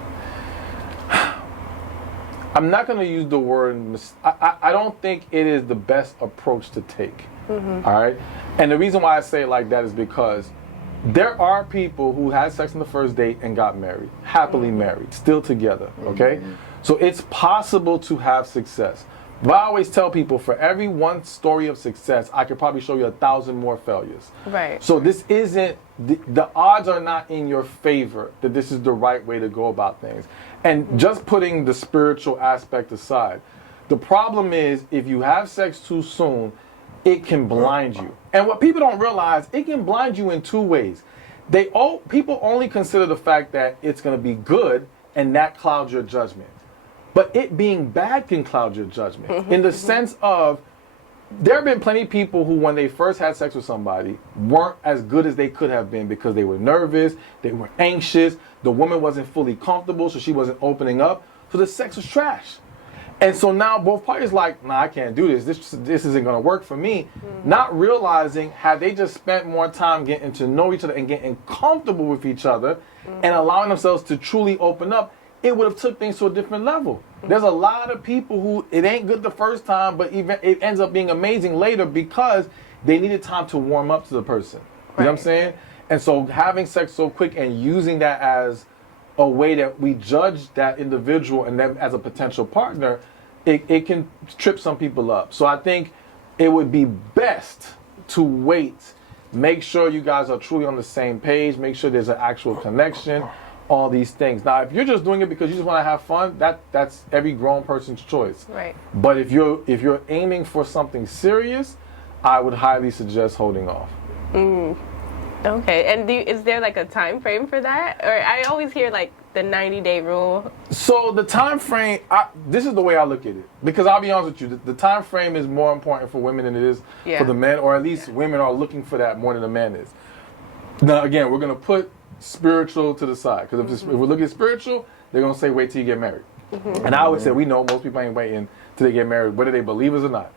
I'm not going to use the word I don't think it is the best approach to take. All right? And the reason why I say it like that is because there are people who had sex on the first date and got married, happily married, still together, okay? So it's possible to have success. But I always tell people, for every one story of success, I could probably show you 1,000 more failures. Right. So this isn't, the odds are not in your favor that this is the right way to go about things. And just putting the spiritual aspect aside, the problem is if you have sex too soon, it can blind you. And what people don't realize, it can blind you in two ways. People only consider the fact that it's going to be good, and that clouds your judgment. But it being bad can cloud your judgment in the sense of, there have been plenty of people who, when they first had sex with somebody, weren't as good as they could have been because they were nervous, they were anxious, the woman wasn't fully comfortable, so she wasn't opening up, so the sex was trash. And so now both parties like, nah, I can't do this. This isn't going to work for me. Not realizing, had they just spent more time getting to know each other and getting comfortable with each other and allowing themselves to truly open up, it would have took things to a different level. There's a lot of people who, it ain't good the first time, but it ends up being amazing later because they needed time to warm up to the person. You know what I'm saying? And so having sex so quick and using that as a way that we judge that individual and them as a potential partner, it can trip some people up. So I think it would be best to wait, make sure you guys are truly on the same page, make sure there's an actual connection, all these things. Now, if you're just doing it because you just want to have fun, that's every grown person's choice. Right. But if you're aiming for something serious, I would highly suggest holding off. Okay. And is there like a time frame for that? Or I always hear like the 90-day rule. So the time frame, this is the way I look at it. Because I'll be honest with you, the time frame is more important for women than it is for the men, or at least women are looking for that more than the man is. Now, again, we're going to put spiritual to the side, because if we're looking at spiritual, they're going to say wait till you get married. And I always say, we know most people ain't waiting till they get married, whether they believers or not.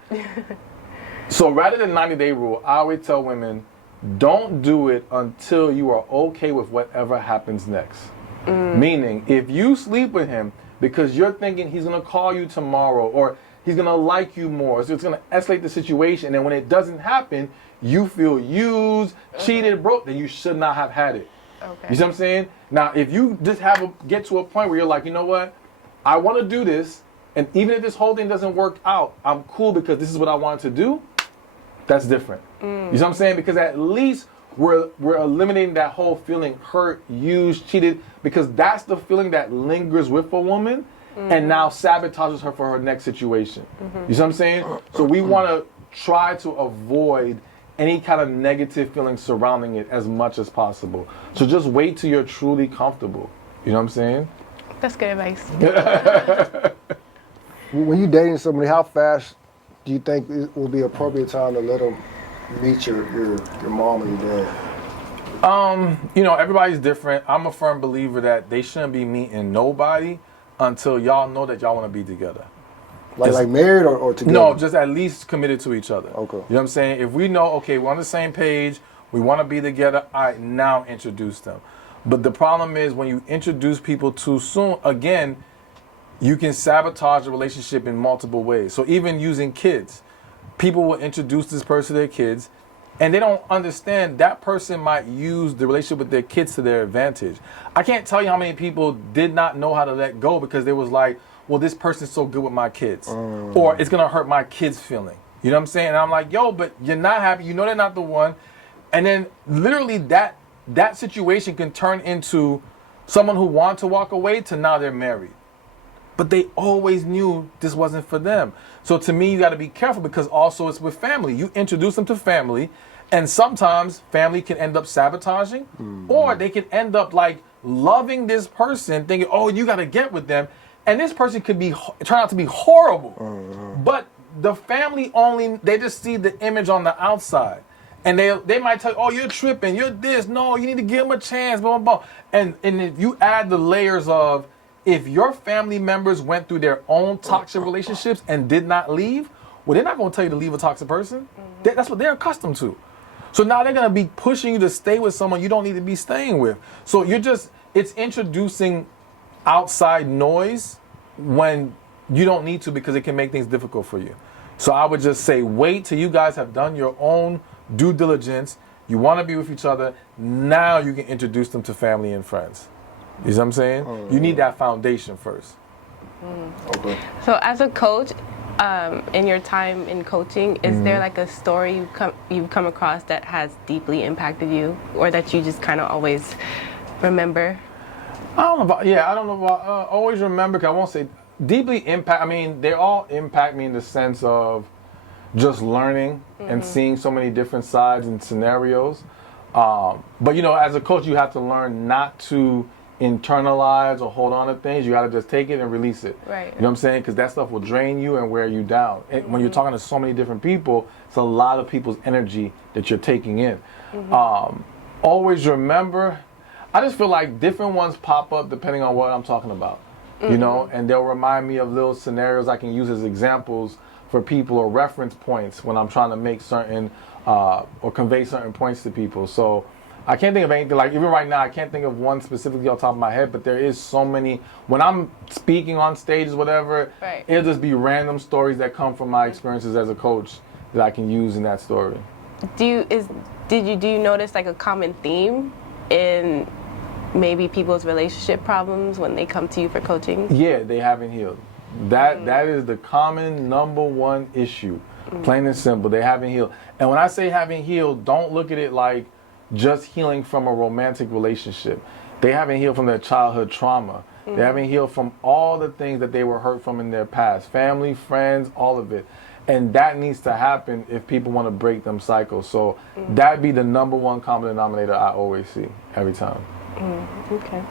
So rather than 90-day rule, I always tell women, don't do it until you are okay with whatever happens next. Meaning, if you sleep with him because you're thinking he's going to call you tomorrow or he's going to like you more, so it's going to escalate the situation, and when it doesn't happen, you feel used, cheated, broke, then you should not have had it. Okay. You see what I'm saying? Now, if you just get to a point where you're like, you know what, I want to do this, and even if this whole thing doesn't work out, I'm cool because this is what I wanted to do, that's different. You see what I'm saying? Because at least we're eliminating that whole feeling, hurt, used, cheated, because that's the feeling that lingers with a woman and now sabotages her for her next situation. You see what I'm saying? So we want to try to avoid any kind of negative feeling surrounding it as much as possible. So just wait till you're truly comfortable. You know what I'm saying? That's good advice. When you're dating somebody, how fast do you think it will be appropriate time to let them meet your mom and your dad? You know, everybody's different. I'm a firm believer that they shouldn't be meeting nobody until y'all know that y'all want to be together. Like married or together? No, just at least committed to each other. Okay. You know what I'm saying? If we know, okay, we're on the same page, we want to be together, all right, now introduce them. But the problem is when you introduce people too soon, again, you can sabotage the relationship in multiple ways. So even using kids, people will introduce this person to their kids, and they don't understand that person might use the relationship with their kids to their advantage. I can't tell you how many people did not know how to let go because they was like, well, this person's so good with my kids. Or it's going to hurt my kids' feeling. You know what I'm saying? And I'm like, yo, but you're not happy. You know they're not the one. And then literally that situation can turn into someone who wants to walk away to now they're married. But they always knew this wasn't for them. So to me, you got to be careful because also it's with family. You introduce them to family, and sometimes family can end up sabotaging, or they can end up like loving this person, thinking, oh, you got to get with them. And this person could turn out to be horrible. But the family they just see the image on the outside. And they might tell you, oh, you're tripping, you're this, no, you need to give them a chance, blah, blah, blah. And if you add the layers of, if your family members went through their own toxic relationships and did not leave, well, they're not going to tell you to leave a toxic person. That's what they're accustomed to. So now they're going to be pushing you to stay with someone you don't need to be staying with. So it's introducing outside noise when you don't need to because it can make things difficult for you. So I would just say, wait till you guys have done your own due diligence. You want to be with each other. Now you can introduce them to family and friends. You see what I'm saying? You need that foundation first. Okay. So as a coach, in your time in coaching, is there like a story you've come across that has deeply impacted you or that you just kind of always remember? I don't know about always remember, because I won't say deeply impact. I mean, they all impact me in the sense of just learning and seeing so many different sides and scenarios. But, you know, as a coach, you have to learn not to internalize or hold on to things. You got to just take it and release it. Right. You know what I'm saying? Because that stuff will drain you and wear you down. And when you're talking to so many different people, it's a lot of people's energy that you're taking in. Always remember, I just feel like different ones pop up depending on what I'm talking about. You know, and they'll remind me of little scenarios I can use as examples for people or reference points when I'm trying to make certain or convey certain points to people. So I can't think of anything, like even right now, I can't think of one specifically off the top of my head, but there is so many. When I'm speaking on stages, whatever, it'll just be random stories that come from my experiences as a coach that I can use in that story. Do you notice like a common theme in maybe people's relationship problems when they come to you for coaching? Yeah, they haven't healed. That is the common number one issue. Plain and simple, they haven't healed. And when I say haven't healed, don't look at it like just healing from a romantic relationship. They haven't healed from their childhood trauma. They haven't healed from all the things that they were hurt from in their past. Family, friends, all of it. And that needs to happen if people want to break them cycles. So that'd be the number one common denominator I always see every time. Okay.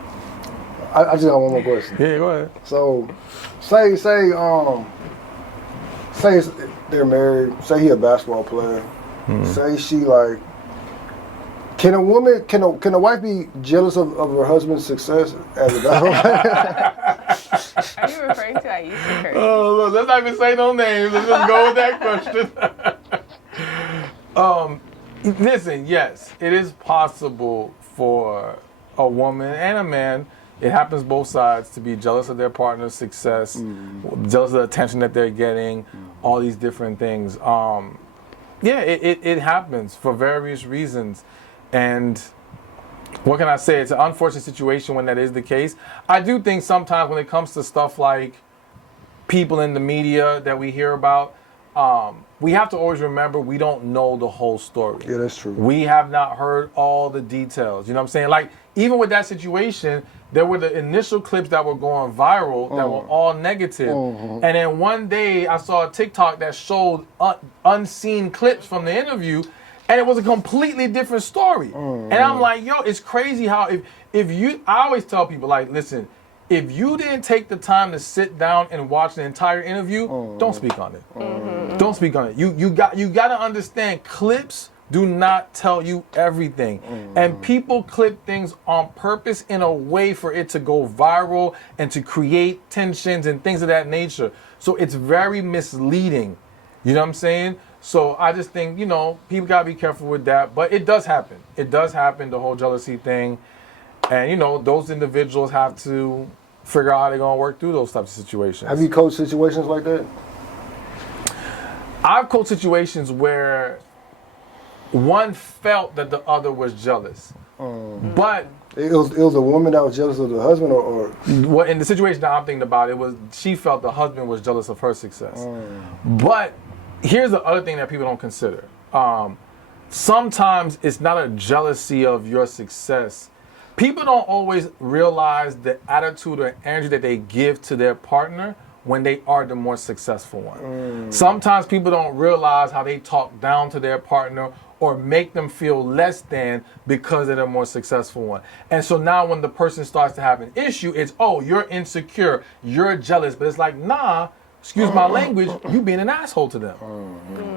I just got one more question. Yeah, go ahead. So, say they're married. Say he a basketball player. Say she like. Can a wife be jealous of her husband's success as a basketball player? Are you referring to Aisha Curry? Oh, look, let's not even say no names. Let's just go with that question. Listen, yes, it is possible for a woman and a man, it happens both sides, to be jealous of their partner's success, jealous of the attention that they're getting, all these different things. Yeah, it happens for various reasons. And what can I say? It's an unfortunate situation when that is the case. I do think sometimes when it comes to stuff like people in the media that we hear about, we have to always remember we don't know the whole story. Yeah, that's true. We have not heard all the details. You know what I'm saying? Like, even with that situation, there were the initial clips that were going viral that were all negative. And then one day I saw a TikTok that showed unseen clips from the interview, and it was a completely different story. And I'm like, yo, it's crazy how I always tell people, like, listen, if you didn't take the time to sit down and watch the entire interview, don't speak on it. Don't speak on it. You got to understand, clips do not tell you everything. And people clip things on purpose in a way for it to go viral and to create tensions and things of that nature. So it's very misleading. You know what I'm saying? So I just think, people got to be careful with that. But it does happen. It does happen, the whole jealousy thing. And, those individuals have to figure out how they're going to work through those types of situations. Have you coached situations like that? I've coached situations where one felt that the other was jealous. But it was a woman that was jealous of the husband, or well, in the situation that I'm thinking about, she felt the husband was jealous of her success. But here's the other thing that people don't consider. Sometimes it's not a jealousy of your success. People don't always realize the attitude or energy that they give to their partner when they are the more successful one. Sometimes people don't realize how they talk down to their partner or make them feel less than because they're the more successful one. And so now when the person starts to have an issue, it's, oh, you're insecure, you're jealous. But it's like, nah, excuse my language, you being an asshole to them.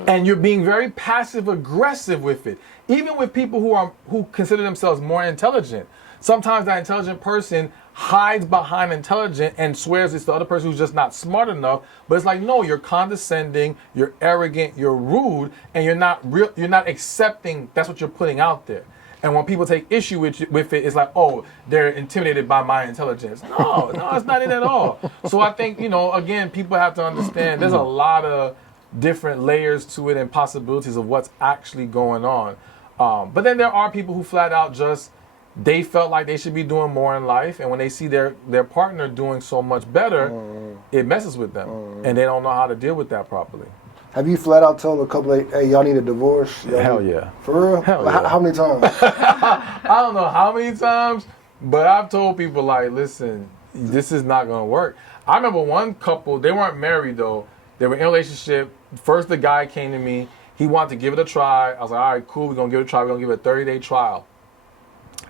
And you're being very passive aggressive with it. Even with people who consider themselves more intelligent. Sometimes that intelligent person hides behind intelligent and swears it's the other person who's just not smart enough. But it's like, no, you're condescending, you're arrogant, you're rude, and you're not accepting that's what you're putting out there. And when people take issue with it, it's like, oh, they're intimidated by my intelligence. No, it's not it at all. So I think, again, people have to understand there's a lot of different layers to it and possibilities of what's actually going on. But then there are people who flat out just, they felt like they should be doing more in life, and when they see their partner doing so much better, it messes with them, and they don't know how to deal with that properly. Have you flat out told a couple, hey, y'all need a divorce? Hell yeah. For real? Hell yeah. How many times? I don't know how many times, but I've told people, like, listen, this is not going to work. I remember one couple, they weren't married though, they were in a relationship. First the guy came to me, he wanted to give it a try. I was like, all right, cool, we're going to give it a try. We're going to give it a 30-day trial.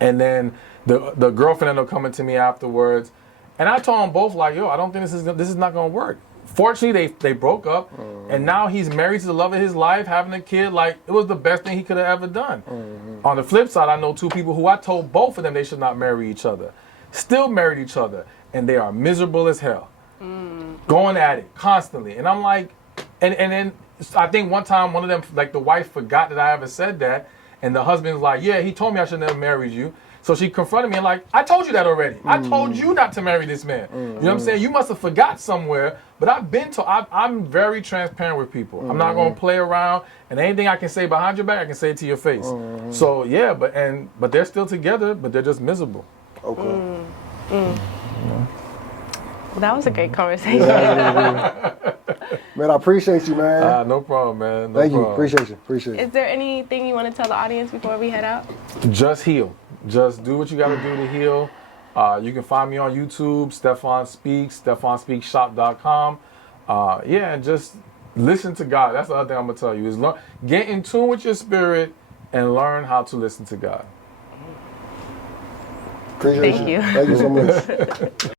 And then the girlfriend ended up coming to me afterwards, and I told them both, like, yo, I don't think this is not gonna work. Fortunately, they broke up, and now he's married to the love of his life, having a kid. Like, it was the best thing he could have ever done. On the flip side, I know two people who I told both of them they should not marry each other, still married each other, and they are miserable as hell, going at it constantly. And I'm like, and then I think one time one of them, like, the wife forgot that I ever said that. And the husband's like, yeah, he told me I should never marry you. So she confronted me and like, I told you that already. I told you not to marry this man. You know what I'm saying? You must have forgot somewhere. But I'm very transparent with people. I'm not going to play around. And anything I can say behind your back, I can say it to your face. So yeah, but they're still together, but they're just miserable. Okay. That was a great conversation. Man, I appreciate you, man. No problem, man. Thank you. Appreciate you. Is there anything you want to tell the audience before we head out? Just heal. Just do what you got to do to heal. You can find me on YouTube, Stephan Speaks, StephanSpeaksShop.com. And just listen to God. That's the other thing I'm going to tell you is get in tune with your spirit and learn how to listen to God. Appreciate Thank you. Thank you so much.